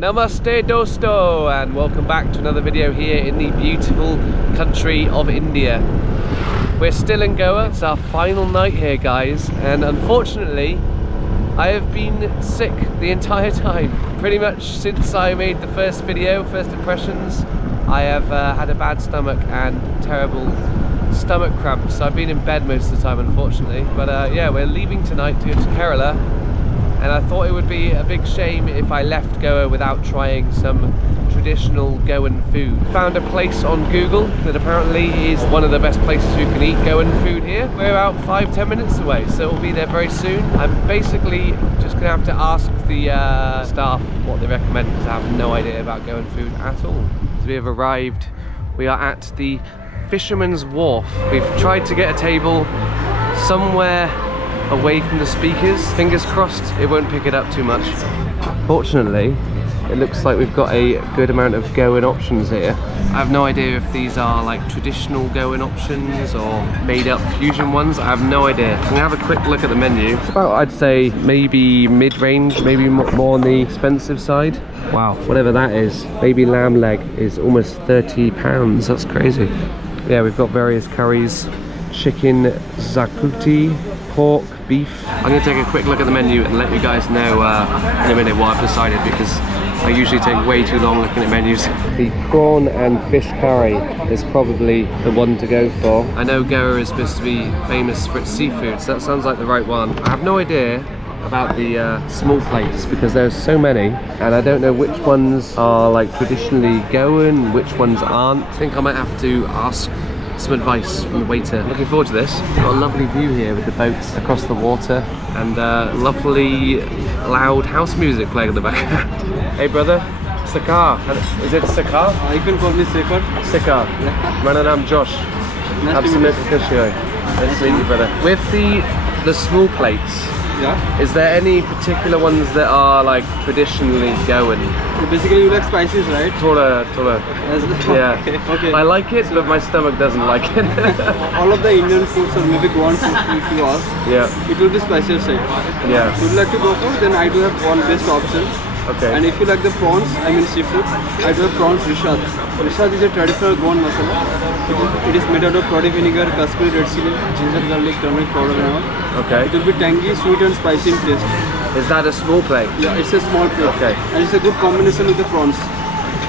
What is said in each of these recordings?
Namaste dosto, and welcome back to another video here in the beautiful country of India. We're still in Goa. It's our final night here, guys, and unfortunately I have been sick the entire time. Pretty much since I made the first video, first impressions, I have had a bad stomach and terrible stomach cramps. So I've been in bed most of the time, unfortunately, but yeah, we're leaving tonight to go to Kerala. And I thought it would be a big shame if I left Goa without trying some traditional Goan food. Found a place on Google that apparently is one of the best places you can eat Goan food here. We're about 5-10 minutes away, so we'll be there very soon. I'm basically just gonna have to ask the staff what they recommend, because I have no idea about Goan food at all. So we have arrived. We are at the Fisherman's Wharf. We've tried to get a table somewhere away from the speakers. Fingers crossed it won't pick it up too much. Fortunately, it looks like we've got a good amount of Goan options here. I have no idea if these are like traditional Goan options or made up fusion ones. I have no idea. I'm gonna have a quick look at the menu. It's about, I'd say, maybe mid-range, maybe more on the expensive side. Wow, whatever that is. Baby lamb leg is almost £30. That's crazy. Yeah, we've got various curries. Chicken zakuti, pork, beef. I'm going to take a quick look at the menu and let you guys know in a minute what I've decided, because I usually take way too long looking at menus. The prawn and fish curry is probably the one to go for. I know Goa is supposed to be famous for its seafood, so that sounds like the right one. I have no idea about the small plates, because there's so many and I don't know which ones are like traditionally Goan, which ones aren't. I think I might have to ask some advice from the waiter. Looking forward to this. Got a lovely view here with the boats across the water and lovely loud house music playing in the background. Hey brother, Sakar. Is it Sakar? You can call me Sakar. Sakar. My name's Josh. Nice to meet you. Nice to meet you, brother. With the small plates, yeah, is there any particular ones that are like traditionally Goan? so basically you like spices, right? Tola. Yeah. Okay. I like it, but my stomach doesn't like it. All of the Indian foods, or maybe Goan food, if you ask, Yeah. it will be spicier side. Yeah. Would you like to go for? Then I do have one best option. Okay. And if you like the prawns, I mean seafood, I do have prawns rishad. Rishad is a traditional Goan masala. It is made out of toddy vinegar, Kashmiri red chili, ginger, garlic, turmeric powder and all. Okay. It will be tangy, sweet and spicy in taste. Is that a small plate? Yeah, it's a small plate. Okay. And it's a good combination with the prawns.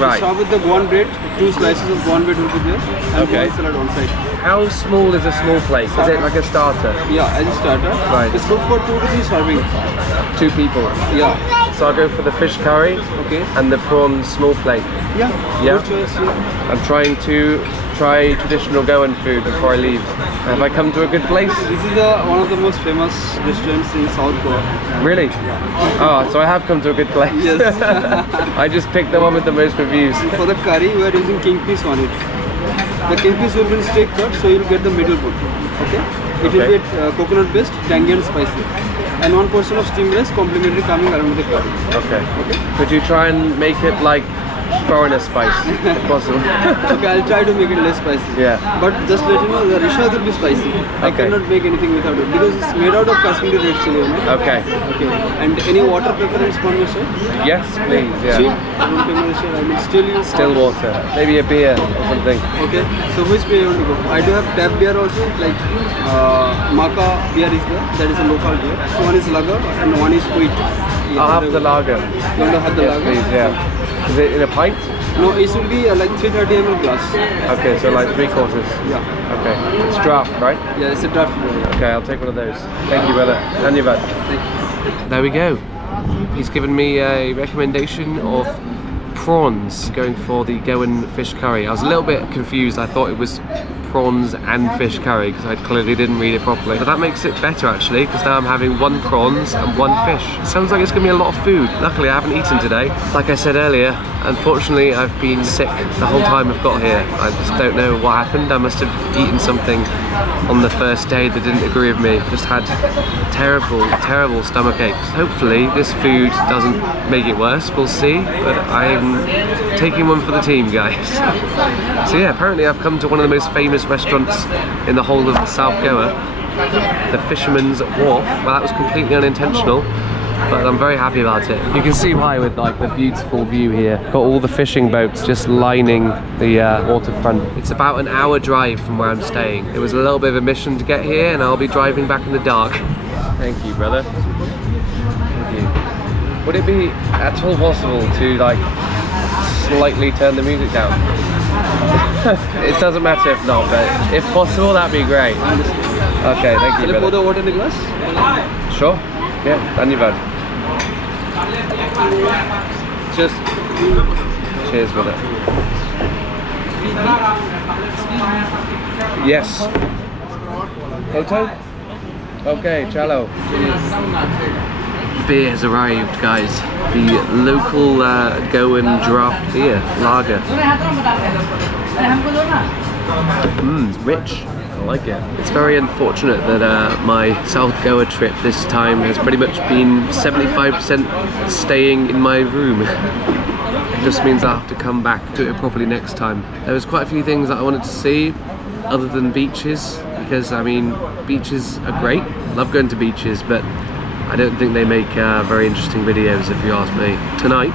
Right. Start with the Goan bread, 2 slices of Goan bread will be there, and Okay. Goan salad on side. How small is a small plate? Is it like a starter? Yeah, as a starter. Right. It's good for 2 to 3 serving. 2 people. Yeah. So I'll go for the fish curry Okay. and the prawn small plate. Yeah. Yeah. Good choice. Yeah. I'm trying to try traditional Goan food before I leave. Have I come to a good place? This is one of the most famous restaurants in South Goa. Really? Oh, so I have come to a good place. Yes. I just picked the one with the most reviews. For the curry, we are using king piece on it. The king piece will be in steak cut, so you'll get the middle bone. Okay. It will be coconut based, tangy and spicy. And 1 portion of steamed rice complimentary coming along with the curry. Okay. Could you try and make it like foreigner spice, if possible? Okay, I'll try to make it less spicy. Yeah. But just let you know, the rishad will be spicy. I Okay. cannot make anything without it, because it's made out of Kashmiri red chili. Okay. Okay. And any water preference for me, sir? Yes, please. Chill. Yeah. I don't think I mean still use Still water. Maybe a beer or something. Okay. So which beer you want to go for? I do have tap beer also, like Maca beer is there. That is a local beer. So one is lager and one is wheat. I'll have the lager. You want to have the Yes, lager? please. Yeah. Is it in a pint? No, it should be like 330 ml glass. Okay, so like 3/4. Yeah. Okay. It's draft, right? Yeah, it's a draft beer. Okay, I'll take one of those. Thank you, brother. Dhanyavad. There we go. He's given me a recommendation of prawns, going for the Goan fish curry. I was a little bit confused. I thought it was prawns and fish curry because I clearly didn't read it properly. But that makes it better actually, because now I'm having 1 prawns and 1 fish. It sounds like it's gonna be a lot of food. Luckily I haven't eaten today. Like I said earlier, unfortunately I've been sick the whole time I've got here. I just don't know what happened. I must have eaten something on the first day that didn't agree with me. Just had terrible stomach aches. Hopefully this food doesn't make it worse, we'll see, but I'm taking one for the team, guys. So yeah, apparently I've come to one of the most famous restaurants in the whole of South Goa, the Fisherman's Wharf. Well, that was completely unintentional. but I'm very happy about it. You can see why with like the beautiful view here. Got all the fishing boats just lining the waterfront. It's about an hour drive from where I'm staying. It was a little bit of a mission to get here, and I'll be driving back in the dark. Thank you, brother. Thank you. Would it be at all possible to like slightly turn the music down? It doesn't matter if not, but if possible, that'd be great. Okay, thank you, Shall I pour brother. the water in the glass? Sure. Yeah, dankjewel. Cheers. Cheers, brother. Yes. Photo? Okay, cello. Beer has arrived, guys. The local Goan draft beer, lager. It's rich. I like it. It's very unfortunate that my South Goa trip this time has pretty much been 75% staying in my room. It just means I have to come back to it properly next time. There was quite a few things that I wanted to see other than beaches, because I mean, beaches are great. Love going to beaches, but I don't think they make very interesting videos if you ask me. Tonight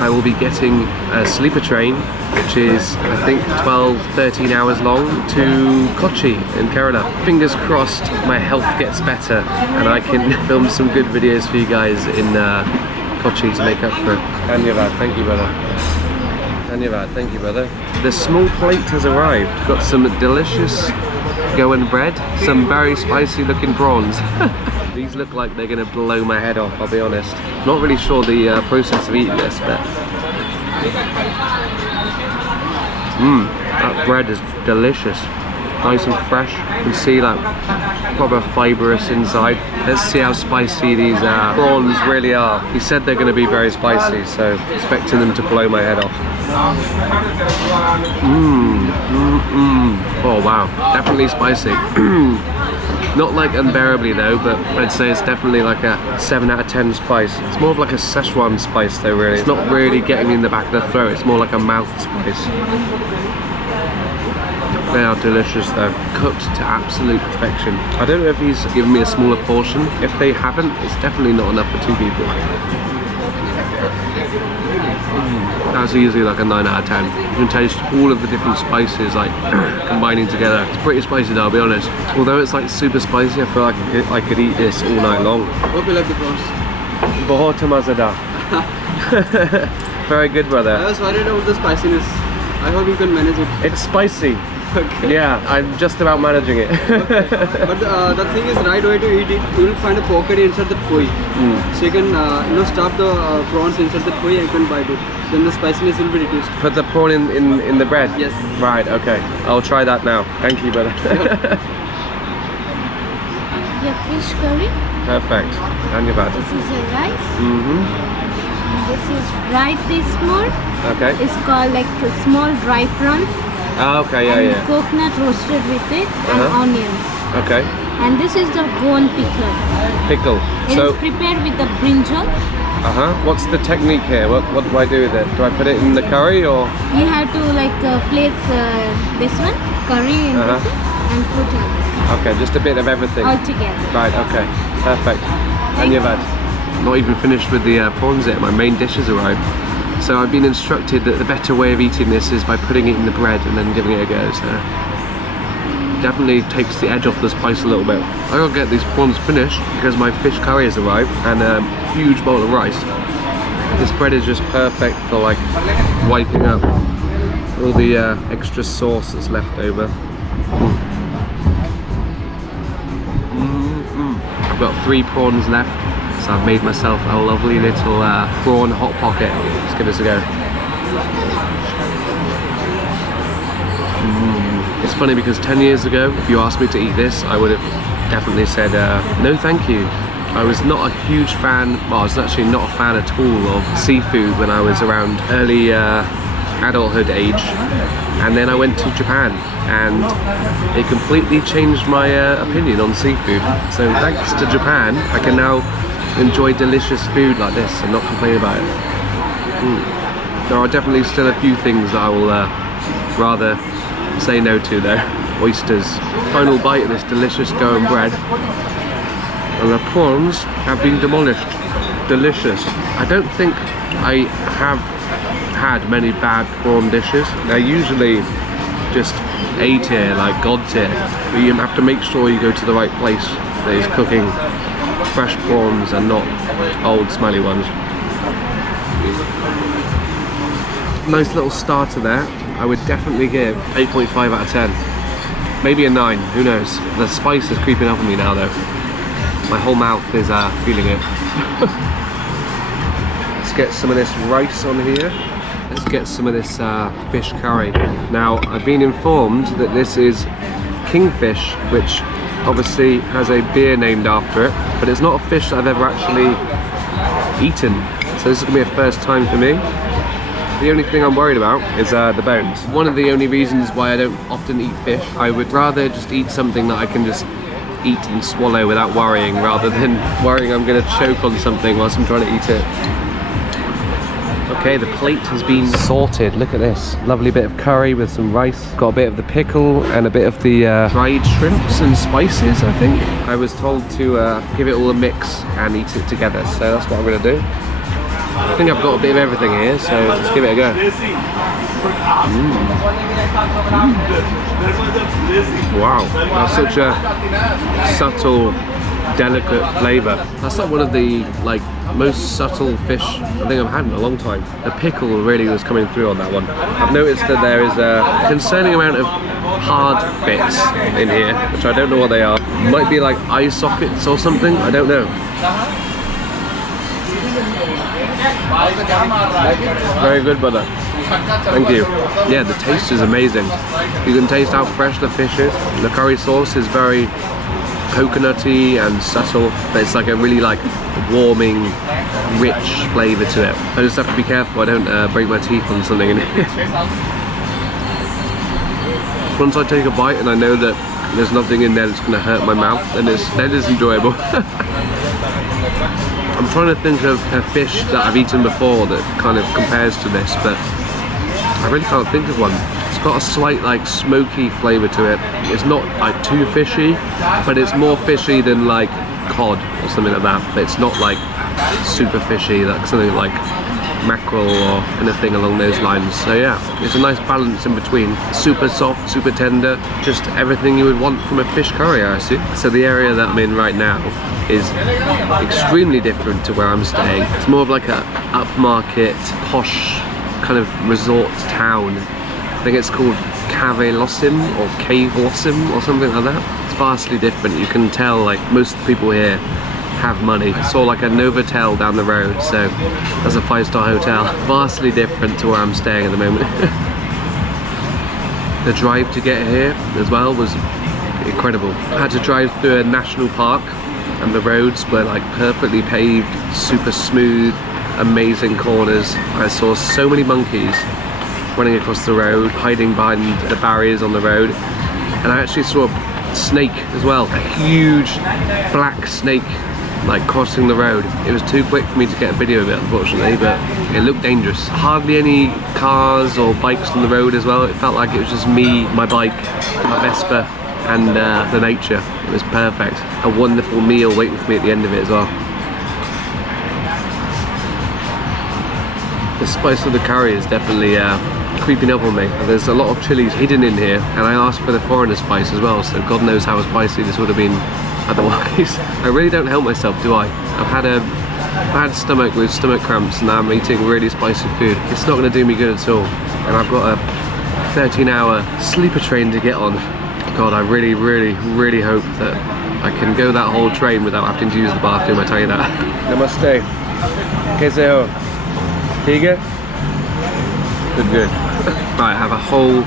I will be getting a sleeper train, which is I think 12-13 hours long, to Kochi in Kerala. Fingers crossed my health gets better and I can film some good videos for you guys in Kochi to make up for it. Dhanyavad, thank you, brother. Dhanyavad, thank you, brother. The small plate has arrived. Got some delicious Goan bread, some very spicy looking prawns. These look like they're gonna blow my head off, I'll be honest. Not really sure the process of eating this, but that bread is delicious. Nice and fresh. You can see like proper fibrous inside. Let's see how spicy these prawns really are. He said they're going to be very spicy, so expecting them to blow my head off. Oh wow, definitely spicy. Not like unbearably though, but I'd say it's definitely like a 7 out of 10 spice. It's more of like a Szechuan spice though, really. It's not really getting in the back of the throat, it's more like a mouth spice. They are delicious though, cooked to absolute perfection. I don't know if he's given me a smaller portion. If they haven't, it's definitely not enough for 2 people. That's easily like a 9 out of 10. You can taste all of the different spices like combining together. It's pretty spicy though, I'll be honest. Although it's like super spicy, I feel like I could eat this all night long. Hope you like the prawns. Bahut mazeda. Very good, brother. I was worried about the spiciness. I hope you can manage it. It's spicy. Okay. Yeah, I'm just about managing it. Okay. But the thing is, right way to eat it, you will find a pocket inside the poi. So you can stuff the prawns inside the poi and you can bite it. Then the spiciness will be reduced. Put the prawn in the bread? Yes. Right, okay. I'll try that now. Thank you, brother. Your fish curry. Perfect. Dhanyavad. This is a rice. This is dried small. Okay. It's called like a small dry prawns. Ah, okay, yeah, and yeah. coconut roasted with it and onions. Okay. And this is the Goan pickle. Pickle. It is prepared with the brinjal. What's the technique here? What do I do with it? Do I put it in the curry or? You have to like place this one curry in this and put it Okay, just a bit of everything. all together. Right, okay. Perfect. Dhanyavad. Not even finished with the prawns yet. My main dish has arrived. So I've been instructed that the better way of eating this is by putting it in the bread and then giving it a go. So definitely takes the edge off the spice a little bit. I gotta get these prawns finished because my fish curry has arrived and a huge bowl of rice. This bread is just perfect for like wiping up all the extra sauce that's left over. I've got 3 prawns left. So I've made myself a lovely little prawn hot pocket. Let's give this a go. It's funny because 10 years ago, if you asked me to eat this, I would have definitely said no thank you. I was not a huge fan, well I was actually not a fan at all of seafood when I was around early adulthood age. And then I went to Japan and it completely changed my opinion on seafood. So thanks to Japan, I can now enjoy delicious food like this and not complain about it. There are definitely still a few things that I will rather say no to though. Oysters. Final bite of this delicious Goan bread. and the prawns have been demolished. Delicious. I don't think I have had many bad prawn dishes. They're usually just A tier, like God tier, but you have to make sure you go to the right place that is cooking fresh prawns and not old smelly ones. Nice little starter there. I would definitely give 8.5 out of 10. Maybe a 9, who knows. The spice is creeping up on me now though. My whole mouth is feeling it. Let's get some of this rice on here. Let's get some of this fish curry. Now, I've been informed that this is kingfish, which obviously has a beer named after it, but it's not a fish that I've ever actually eaten. So this is gonna be a first time for me. The only thing I'm worried about is the bones. One of the only reasons why I don't often eat fish, I would rather just eat something that I can just eat and swallow without worrying, rather than worrying I'm gonna choke on something whilst I'm trying to eat it. Okay, the plate has been sorted. Look at this. Lovely bit of curry with some rice. Got a bit of the pickle and a bit of the dried shrimps and spices, I think. I was told to give it all a mix and eat it together, so that's what I'm gonna do. I think I've got a bit of everything here, so let's give it a go. Wow, that's such a subtle, delicate flavour. That's like one of the most subtle fish I think I've had in a long time. The pickle really was coming through on that one. I've noticed that there is a concerning amount of hard bits in here, which I don't know what they are. Might be like eye sockets or something, I don't know. Very good, brother. Thank you. Yeah, the taste is amazing. You can taste how fresh the fish is. The curry sauce is very coconutty and subtle, but it's like a really warming, rich flavour to it. I just have to be careful I don't break my teeth on something in it. Once I take a bite and I know that there's nothing in there that's going to hurt my mouth, then it's enjoyable. I'm trying to think of a fish that I've eaten before that kind of compares to this, but I really can't think of one. It's got a slight smoky flavour to it. It's not too fishy, but it's more fishy than cod or something like that. But it's not super fishy, like something like mackerel or anything along those lines. So yeah, it's a nice balance in between. Super soft, super tender, just everything you would want from a fish curry, I assume. So the area that I'm in right now is extremely different to where I'm staying. It's more of a upmarket, posh kind of resort town. I think it's called Cavelossim or Cavelossim or something like that. It's vastly different. You can tell most people here have money. I saw a Novotel down the road, so that's a 5-star hotel. Vastly different to where I'm staying at the moment. The drive to get here as well was incredible. I had to drive through a national park and the roads were perfectly paved, super smooth, amazing corners. I saw so many monkeys running across the road, hiding behind the barriers on the road, and I actually saw a snake as well, a huge black snake crossing the road. It was too quick for me to get a video of it, unfortunately, but it looked dangerous. Hardly any cars or bikes on the road as well. It felt like it was just me, my bike, my Vespa, and the nature. It was perfect. A wonderful meal waiting for me at the end of it as well. The spice of the curry is definitely creeping up on me. There's a lot of chilies hidden in here, and I asked for the foreigner spice as well, so God knows how spicy this would have been otherwise. I really don't help myself, do I? I've had a bad stomach with stomach cramps, and now I'm eating really spicy food. It's not going to do me good at all, and I've got a 13-hour sleeper train to get on. God, I really, really, really hope that I can go that whole train without having to use the bathroom, I tell you that. Namaste. Kaise ho? ठीक है? Good. Right, I have a whole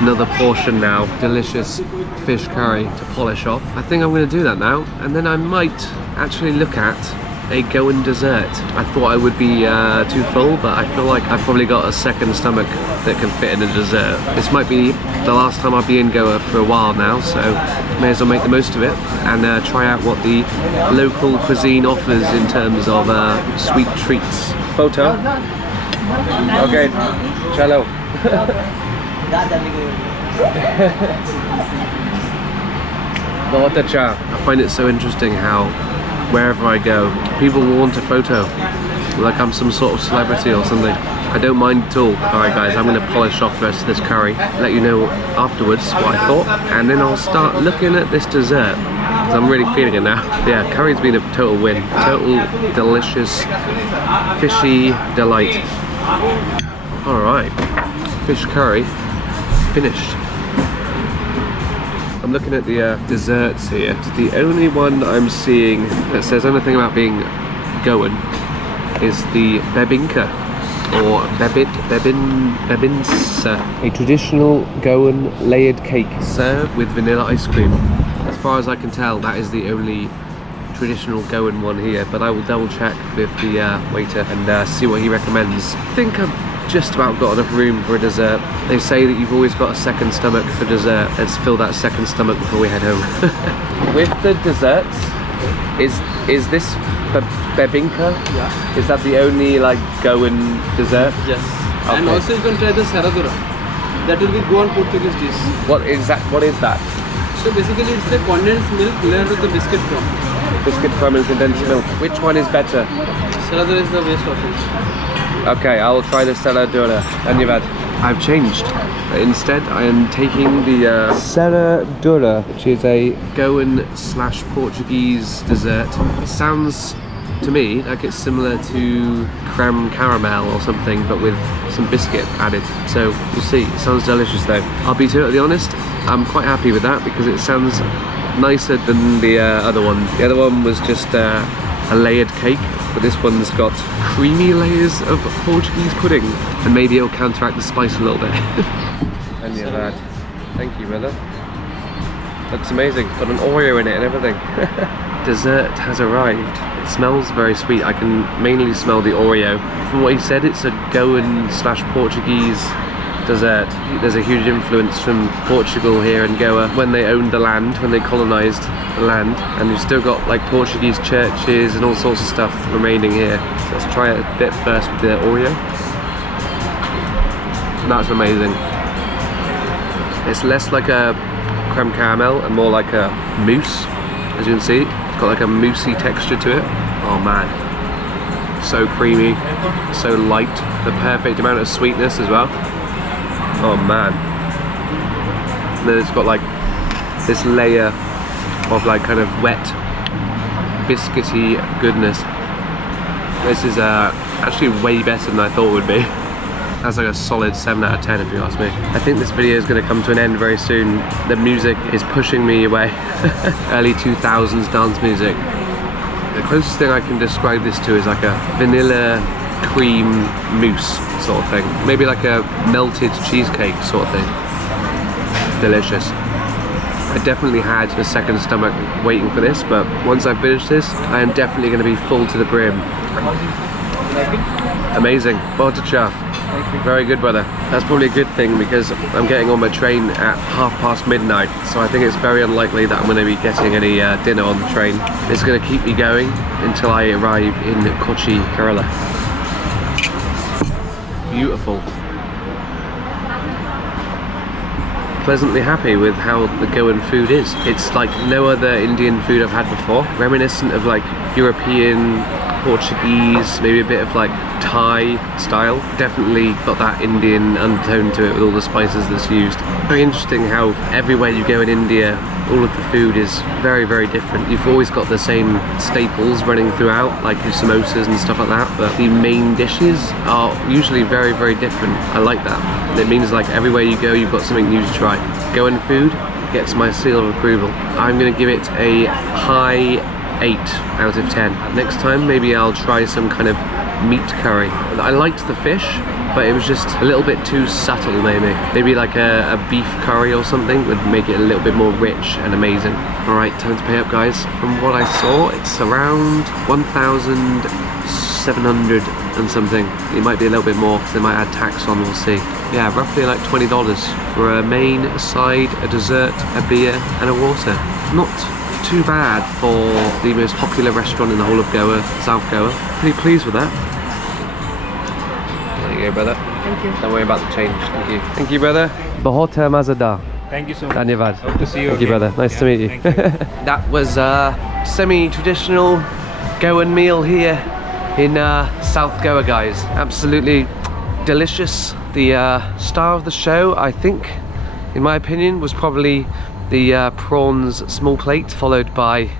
another portion now. Delicious fish curry to polish off. I think I'm going to do that now, and then I might actually look at a Goan dessert. I thought I would be too full, but I feel like I've probably got a second stomach that can fit in a dessert. This might be the last time I'll be in Goa for a while now, so may as well make the most of it and try out what the local cuisine offers in terms of sweet treats. Photo? Okay, chalo. Bahut acha. I find it so interesting how wherever I go, people will want a photo, like I'm some sort of celebrity or something. I don't mind at all. Alright guys, I'm going to polish off the rest of this curry, let you know afterwards what I thought, and then I'll start looking at this dessert, because I'm really feeling it now. Yeah, curry's been a total win. Total delicious, fishy delight. Alright, fish curry, finished. I'm looking at the desserts here. The only one I'm seeing that says anything about being Goan is the bebinka, or bebinsa, a traditional Goan layered cake served with vanilla ice cream. As far as I can tell, that is the only traditional Goan one here, but I will double check with the waiter and see what he recommends. I think I've just about got enough room for a dessert. They say that you've always got a second stomach for dessert. Let's fill that second stomach before we head home. With the desserts, is this bebinka? Yeah. Is that the only like Goan dessert? Yes. Okay. And also you can try the saradura. That will be Goan Portuguese dish. What is that? What is that? So basically it's the condensed milk layered with the biscuit crumb. Biscuit crumb and condensed milk. Which one is better? Saradura is the best of it. Okay, I will try the saradura. Dhanyavad. I've changed. Instead, I am taking the saradura, which is a Goan / Portuguese dessert. It sounds to me like it's similar to creme caramel or something, but with some biscuit added. So we'll see. It sounds delicious though. I'll be totally honest, I'm quite happy with that because it sounds nicer than the other one. The other one was just a layered cake, but this one's got creamy layers of Portuguese pudding, and maybe it'll counteract the spice a little bit. And yeah, that. Thank you, brother. Looks amazing. Got an Oreo in it and everything. Dessert has arrived. It smells very sweet. I can mainly smell the Oreo. From what he said, it's a Goan / Portuguese dessert. There's a huge influence from Portugal here in Goa when they owned the land, when they colonized the land, and you've still got like Portuguese churches and all sorts of stuff remaining here. So let's try it a bit first with the Oreo. That's amazing. It's less like a creme caramel and more like a mousse, as you can see. It's got like a moussey texture to it. Oh man, so creamy, so light, the perfect amount of sweetness as well. Oh man. And then it's got like this layer of like kind of wet biscuity goodness. This is actually way better than I thought it would be. That's like a solid 7 out of 10 if you ask me. I think this video is going to come to an end very soon. The music is pushing me away. Early 2000s dance music. The closest thing I can describe this to is like a vanilla cream mousse sort of thing. Maybe like a melted cheesecake sort of thing. Delicious. I definitely had a second stomach waiting for this, but once I finish this, I am definitely going to be full to the brim. Amazing. Botacha. Very good, brother. That's probably a good thing because I'm getting on my train at midnight, so I think it's very unlikely that I'm going to be getting any dinner on the train. It's going to keep me going until I arrive in Kochi, Kerala. Beautiful. Pleasantly happy with how the Goan food is. It's like no other Indian food I've had before. Reminiscent of like European, Portuguese, maybe a bit of like Thai style. Definitely got that Indian undertone to it with all the spices that's used. Very interesting how everywhere you go in India, all of the food is very, very different. You've always got the same staples running throughout, like your samosas and stuff like that, but the main dishes are usually very, very different. I like that. It means like everywhere you go, you've got something new to try. Goan food gets my seal of approval. I'm gonna give it a high 8 out of 10. Next time, maybe I'll try some kind of meat curry. I liked the fish, but it was just a little bit too subtle maybe. Maybe like a beef curry or something would make it a little bit more rich and amazing. Alright, time to pay up guys. From what I saw, it's around 1,700 and something. It might be a little bit more because they might add tax on, we'll see. Yeah, roughly like $20 for a main, a side, a dessert, a beer and a water. Not too bad for the most popular restaurant in the whole of Goa, South Goa. Pretty pleased with that. There you go, brother. Thank you. Don't worry about the change. Thank you. Thank you, brother. Bahut mazadar. Thank you so much. Dhanyavad. Hope to see you Thank you, again. brother. Nice to Yeah, meet you. thank you. That was a semi-traditional Goan meal here in South Goa, guys. Absolutely delicious. The star of the show, I think, in my opinion, was probably the prawns small plate, followed by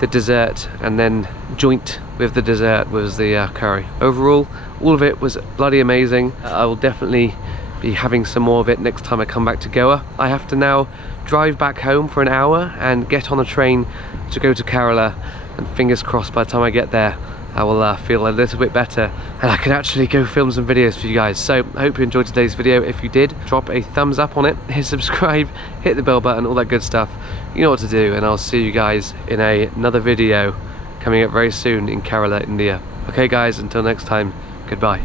the dessert, and then joint with the dessert was the curry. Overall, all of it was bloody amazing. I will definitely be having some more of it next time I come back to Goa. I have to now drive back home for an hour and get on a train to go to Kerala, and fingers crossed by the time I get there I will feel a little bit better and I can actually go film some videos for you guys. So I hope you enjoyed today's video. If you did, drop a thumbs up on it, hit subscribe, hit the bell button, all that good stuff. You know what to do, and I'll see you guys in another video coming up very soon in Kerala, India. Okay guys, until next time, goodbye.